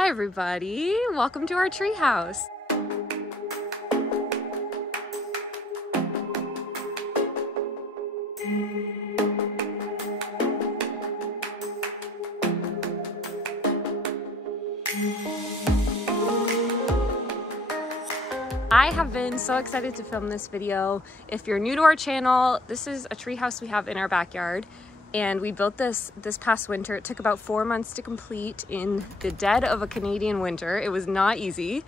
Hi everybody, welcome to our treehouse. I have been so excited to film this video. If you're new to our channel, this is a treehouse we have in our backyard. And we built this past winter. It took about 4 months to complete in the dead of a Canadian winter. It was not easy.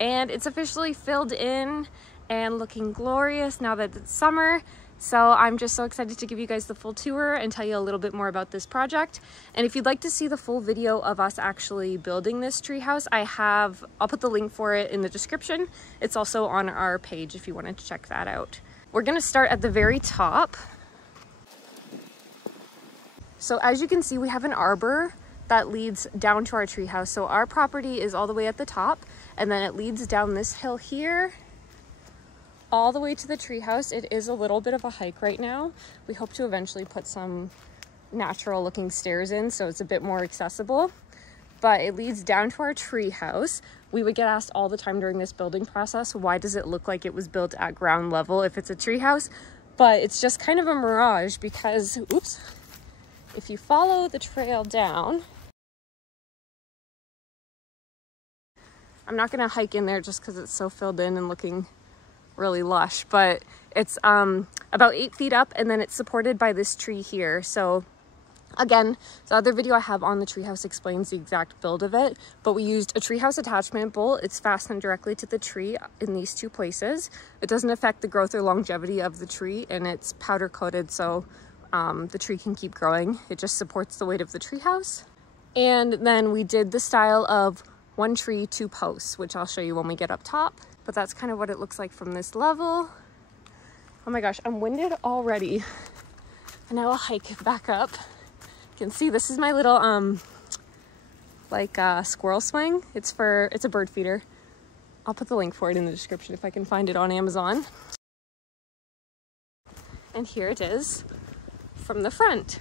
And it's officially filled in and looking glorious now that it's summer. So I'm just so excited to give you guys the full tour and tell you a little bit more about this project. And if you'd like to see the full video of us actually building this treehouse, I'll put the link for it in the description. It's also on our page if you wanted to check that out. We're gonna start at the very top. So as you can see, we have an arbor that leads down to our treehouse. So our property is all the way at the top, and then it leads down this hill here, all the way to the treehouse. It is a little bit of a hike right now. We hope to eventually put some natural looking stairs in so it's a bit more accessible, but it leads down to our treehouse. We would get asked all the time during this building process, why does it look like it was built at ground level if it's a treehouse? But it's just kind of a mirage because, oops. If you follow the trail down, I'm not gonna hike in there just because it's so filled in and looking really lush, but it's about 8 feet up, and then it's supported by this tree here. So again, the other video I have on the treehouse explains the exact build of it, but we used a treehouse attachment bolt. It's fastened directly to the tree in these two places. It doesn't affect the growth or longevity of the tree, and it's powder coated, so the tree can keep growing. It just supports the weight of the treehouse. And then we did the style of 1 tree, 2 posts, which I'll show you when we get up top. But that's kind of what it looks like from this level. Oh my gosh, I'm winded already. And now I'll hike back up. You can see this is my little squirrel swing. It's a bird feeder. I'll put the link for it in the description if I can find it on Amazon. And here it is from the front.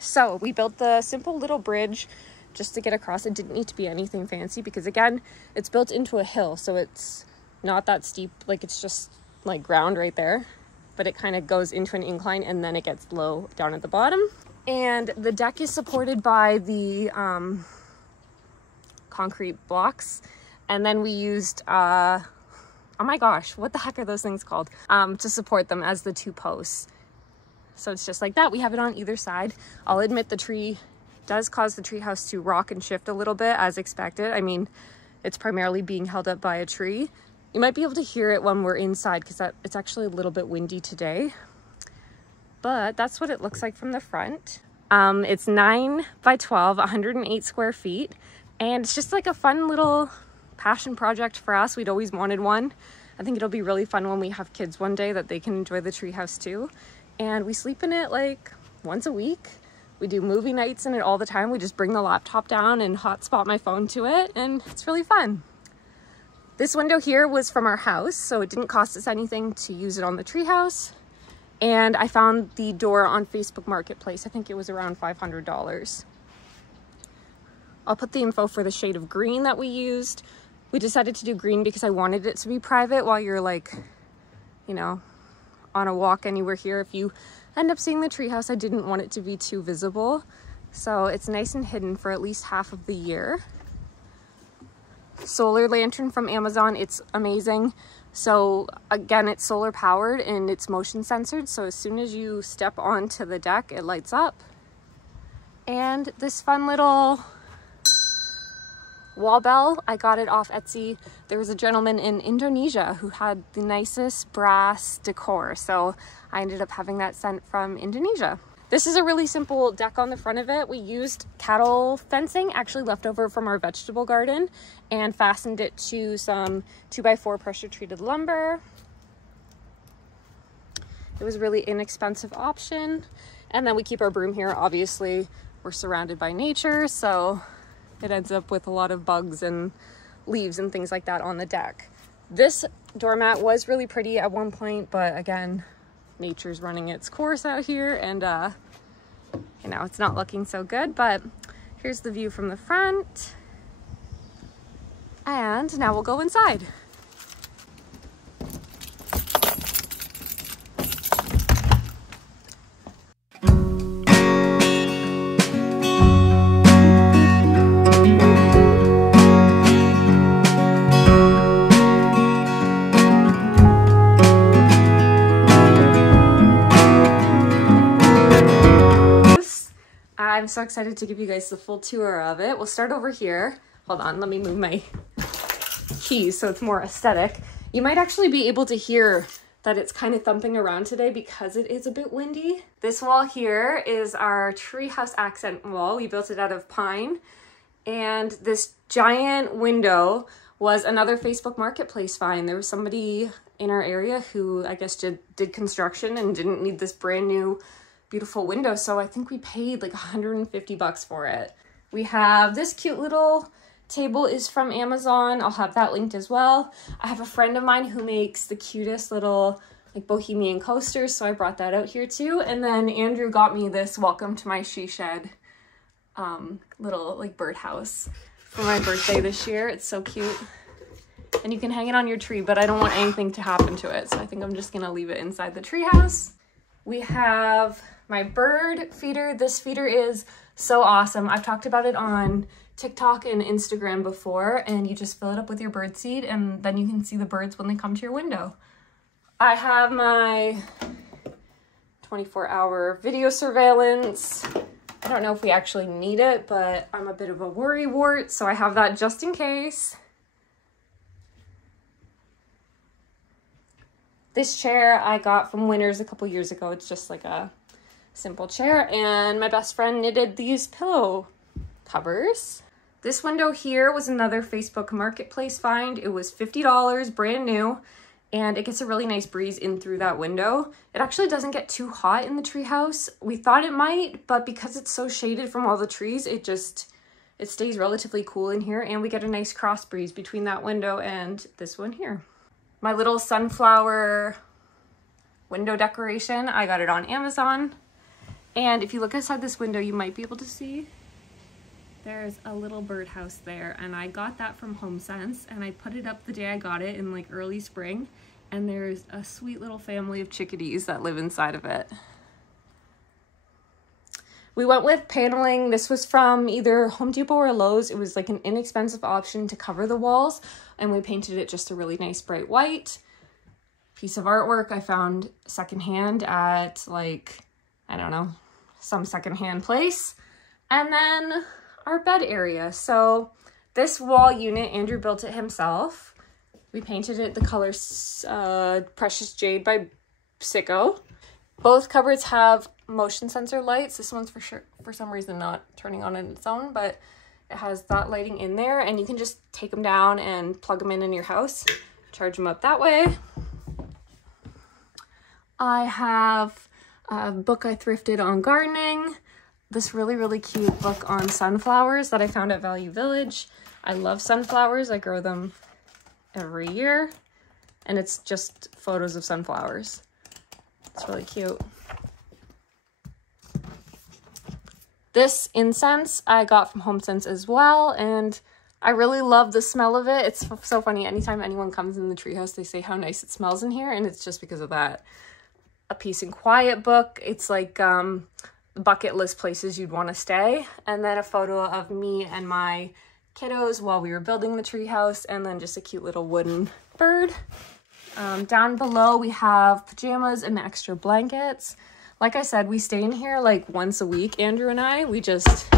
So we built the simple little bridge just to get across. It didn't need to be anything fancy because again, it's built into a hill, so it's not that steep, like it's just like ground right there, but it kind of goes into an incline and then it gets low down at the bottom. And the deck is supported by the concrete blocks, and then we used oh my gosh, what the heck are those things called, to support them as the 2 posts. So it's just like that. We have it on either side. I'll admit the tree does cause the treehouse to rock and shift a little bit as expected. I mean, it's primarily being held up by a tree. You might be able to hear it when we're inside because it's actually a little bit windy today. But that's what it looks like from the front. It's 9 by 12, 108 square feet. And it's just like a fun little passion project for us. We'd always wanted one. I think it'll be really fun when we have kids one day that they can enjoy the treehouse too. And we sleep in it like once a week. We do movie nights in it all the time. We just bring the laptop down and hotspot my phone to it, and it's really fun. This window here was from our house, so it didn't cost us anything to use it on the treehouse. And I found the door on Facebook Marketplace. I think it was around $500. I'll put the info for the shade of green that we used. We decided to do green because I wanted it to be private while you're like, you know, on a walk anywhere here. If you end up seeing the treehouse, I didn't want it to be too visible. So it's nice and hidden for at least half of the year. Solar lantern from Amazon, it's amazing. So again, it's solar powered and it's motion censored. So as soon as you step onto the deck, it lights up. And this fun little wall bell, I got it off Etsy. There was a gentleman in Indonesia who had the nicest brass decor, so I ended up having that sent from Indonesia. This is a really simple deck on the front of it. We used cattle fencing, actually left over from our vegetable garden, and fastened it to some 2x4 pressure treated lumber. It was a really inexpensive option. And then we keep our broom here. Obviously, we're surrounded by nature, so it ends up with a lot of bugs and leaves and things like that on the deck. This doormat was really pretty at one point, but again, nature's running its course out here, and you know, it's not looking so good. But here's the view from the front. And now we'll go inside. I'm so excited to give you guys the full tour of it. We'll start over here. Hold on, let me move my keys so it's more aesthetic. You might actually be able to hear that it's kind of thumping around today because it is a bit windy. This wall here is our treehouse accent wall. We built it out of pine. And this giant window was another Facebook Marketplace find. There was somebody in our area who I guess did construction and didn't need this brand new beautiful window, so I think we paid like 150 bucks for it. We have this cute little table is from Amazon. I'll have that linked as well. I have a friend of mine who makes the cutest little like bohemian coasters, so I brought that out here too. And then Andrew got me this welcome to my she shed little like birdhouse for my birthday this year. It's so cute. And you can hang it on your tree, but I don't want anything to happen to it, so I think I'm just gonna leave it inside the treehouse. We have my bird feeder. This feeder is so awesome. I've talked about it on TikTok and Instagram before, and you just fill it up with your bird seed and then you can see the birds when they come to your window. I have my 24-hour video surveillance. I don't know if we actually need it, but I'm a bit of a worrywart, so I have that just in case. This chair I got from Winners a couple years ago. It's just like a simple chair, and my best friend knitted these pillow covers. This window here was another Facebook Marketplace find. It was $50, brand new, and it gets a really nice breeze in through that window. It actually doesn't get too hot in the treehouse. We thought it might, but because it's so shaded from all the trees, it stays relatively cool in here, and we get a nice cross breeze between that window and this one here. My little sunflower window decoration, I got it on Amazon. And if you look outside this window, you might be able to see there's a little birdhouse there. And I got that from HomeSense, and I put it up the day I got it in like early spring. And there's a sweet little family of chickadees that live inside of it. We went with paneling. This was from either Home Depot or Lowe's. It was like an inexpensive option to cover the walls, and we painted it just a really nice bright white. Piece of artwork I found secondhand at like, I don't know, some secondhand place. And then our bed area. So this wall unit, Andrew built it himself. We painted it the color Precious Jade by Sico. Both cupboards have motion sensor lights. This one's for some reason not turning on its own, but it has that lighting in there, and you can just take them down and plug them in your house, charge them up that way. I have a book I thrifted on gardening, this really cute book on sunflowers that I found at Value Village. I love sunflowers. I grow them every year, and it's just photos of sunflowers. It's really cute. This incense I got from HomeSense as well, and I really love the smell of it. It's so funny. Anytime anyone comes in the treehouse, they say how nice it smells in here, and it's just because of that. A Peace and Quiet book. It's like bucket list places you'd want to stay, and then a photo of me and my kiddos while we were building the treehouse, and then just a cute little wooden bird. Down below we have pajamas and extra blankets. Like I said, we stay in here like once a week, Andrew and I. We just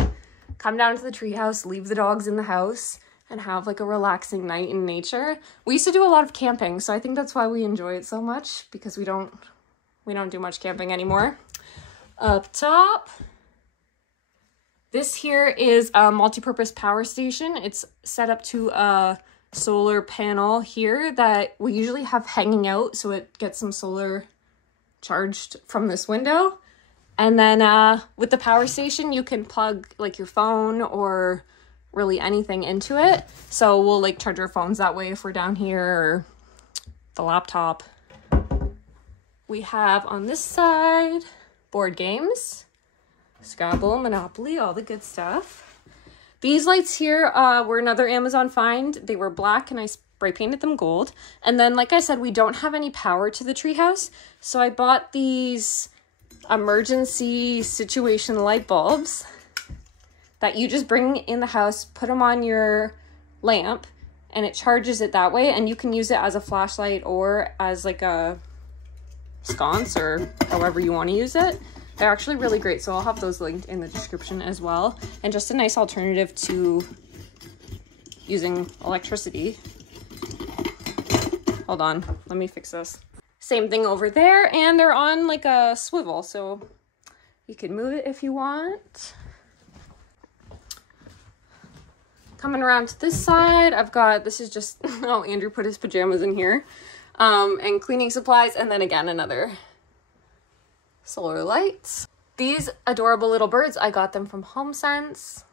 come down to the treehouse, leave the dogs in the house, and have like a relaxing night in nature. We used to do a lot of camping, so I think that's why we enjoy it so much, because we don't do much camping anymore. Up top, this here is a multi-purpose power station. It's set up to a solar panel here that we usually have hanging out, so it gets some solar charged from this window. And then with the power station, you can plug like your phone or really anything into it. So we'll like charge our phones that way if we're down here, or the laptop. We have on this side board games, Scrabble, Monopoly, all the good stuff. These lights here were another Amazon find. They were black and I spray painted them gold. And then, like I said, we don't have any power to the treehouse. So I bought these emergency situation light bulbs that you just bring in the house, put them on your lamp, and it charges it that way. And you can use it as a flashlight or as like a sconce or however you want to use it. They're actually really great, so I'll have those linked in the description as well. And just a nice alternative to using electricity. Hold on, let me fix this. Same thing over there, and they're on like a swivel, so you can move it if you want. Coming around to this side, I've got, this is just, oh, Andrew put his pajamas in here. And cleaning supplies, and then again, another solar lights. These adorable little birds, I got them from HomeSense.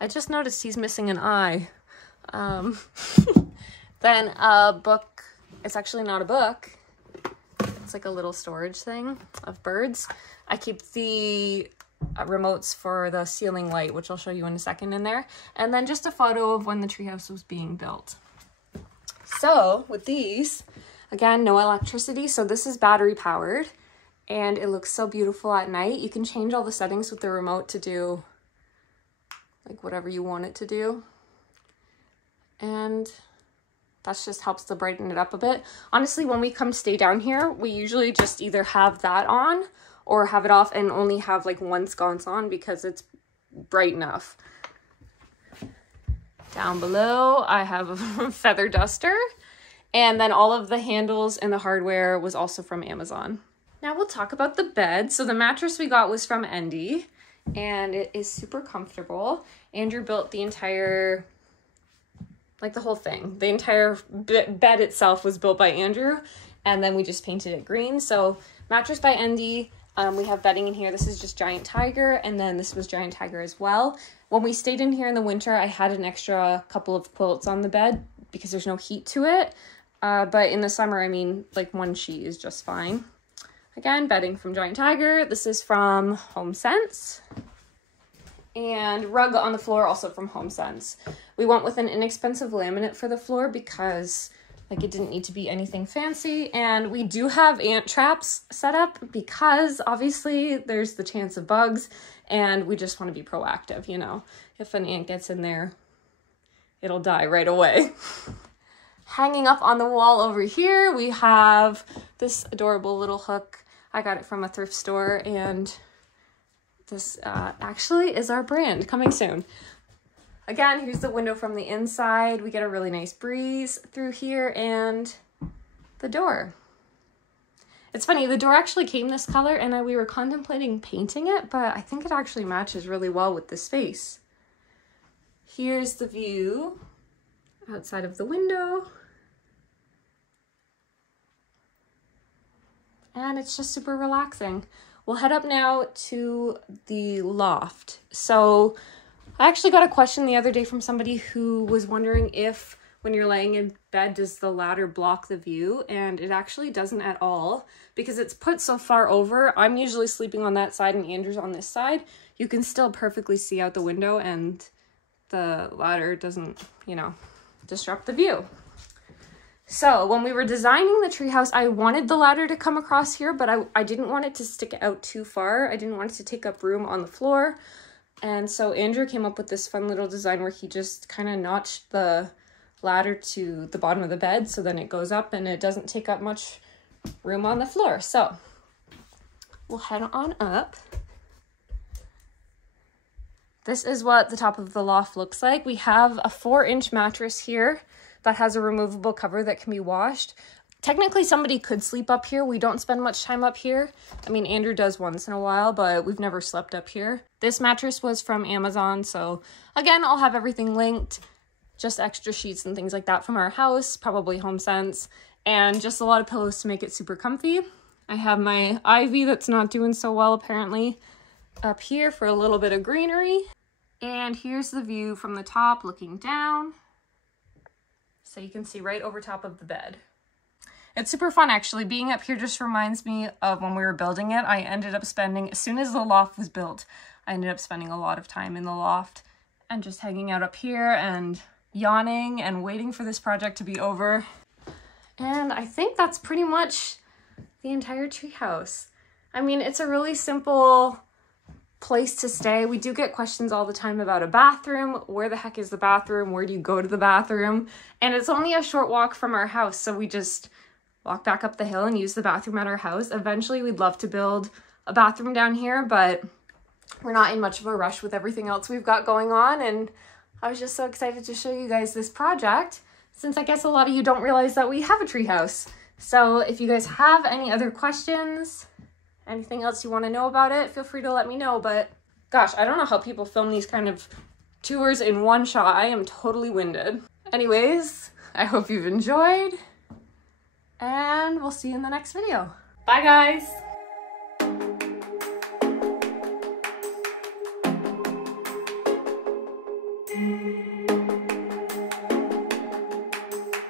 I just noticed he's missing an eye. Then a book, it's actually not a book. It's like a little storage thing of birds. I keep the remotes for the ceiling light, which I'll show you in a second in there. And then just a photo of when the treehouse was being built. So with these, again, no electricity. So this is battery powered and it looks so beautiful at night. You can change all the settings with the remote to do like whatever you want it to do. And that just helps to brighten it up a bit. Honestly, when we come stay down here, we usually just either have that on or have it off and only have like one sconce on because it's bright enough. Down below, I have a feather duster. And then all of the handles and the hardware was also from Amazon. Now we'll talk about the bed. So the mattress we got was from Endy and it is super comfortable. Andrew built the entire, like the whole thing. The entire bed itself was built by Andrew and then we just painted it green. So mattress by Endy. We have bedding in here. This is just Giant Tiger, and then this was Giant Tiger as well. When we stayed in here in the winter, I had an extra couple of quilts on the bed because there's no heat to it. But in the summer, I mean, like one sheet is just fine. Again, bedding from Giant Tiger. This is from HomeSense. And rug on the floor also from HomeSense. We went with an inexpensive laminate for the floor because like it didn't need to be anything fancy. And we do have ant traps set up because obviously there's the chance of bugs and we just want to be proactive, you know. If an ant gets in there, it'll die right away. Hanging up on the wall over here, we have this adorable little hook. I got it from a thrift store and this actually is our brand, coming soon. Again, here's the window from the inside. We get a really nice breeze through here and the door. It's funny, the door actually came this color and we were contemplating painting it, but I think it actually matches really well with this space. Here's the view outside of the window. And it's just super relaxing. We'll head up now to the loft. So I actually got a question the other day from somebody who was wondering if when you're laying in bed, does the ladder block the view? And it actually doesn't at all because it's put so far over. I'm usually sleeping on that side and Andrew's on this side. You can still perfectly see out the window and the ladder doesn't, you know, disrupt the view. So when we were designing the treehouse, I wanted the ladder to come across here, but I didn't want it to stick out too far. I didn't want it to take up room on the floor. And so Andrew came up with this fun little design where he just kind of notched the ladder to the bottom of the bed so then it goes up and it doesn't take up much room on the floor. So we'll head on up. This is what the top of the loft looks like. We have a 4-inch mattress here that has a removable cover that can be washed. Technically, somebody could sleep up here. We don't spend much time up here. I mean, Andrew does once in a while, but we've never slept up here. This mattress was from Amazon, so again, I'll have everything linked. Just extra sheets and things like that from our house, probably HomeSense, and just a lot of pillows to make it super comfy. I have my ivy that's not doing so well, apparently, up here for a little bit of greenery. And here's the view from the top looking down. So you can see right over top of the bed. It's super fun, actually. Being up here just reminds me of when we were building it. I ended up spending, as soon as the loft was built, I ended up spending a lot of time in the loft. and just hanging out up here and yawning and waiting for this project to be over. And I think that's pretty much the entire treehouse. I mean, it's a really simple place to stay. We do get questions all the time about a bathroom. Where the heck is the bathroom? Where do you go to the bathroom? And it's only a short walk from our house, so we just walk back up the hill and use the bathroom at our house. Eventually, we'd love to build a bathroom down here, but we're not in much of a rush with everything else we've got going on. And I was just so excited to show you guys this project, since I guess a lot of you don't realize that we have a treehouse. So if you guys have any other questions, anything else you want to know about it, feel free to let me know. But gosh, I don't know how people film these kind of tours in one shot. I am totally winded. Anyways, I hope you've enjoyed, and we'll see you in the next video. Bye guys.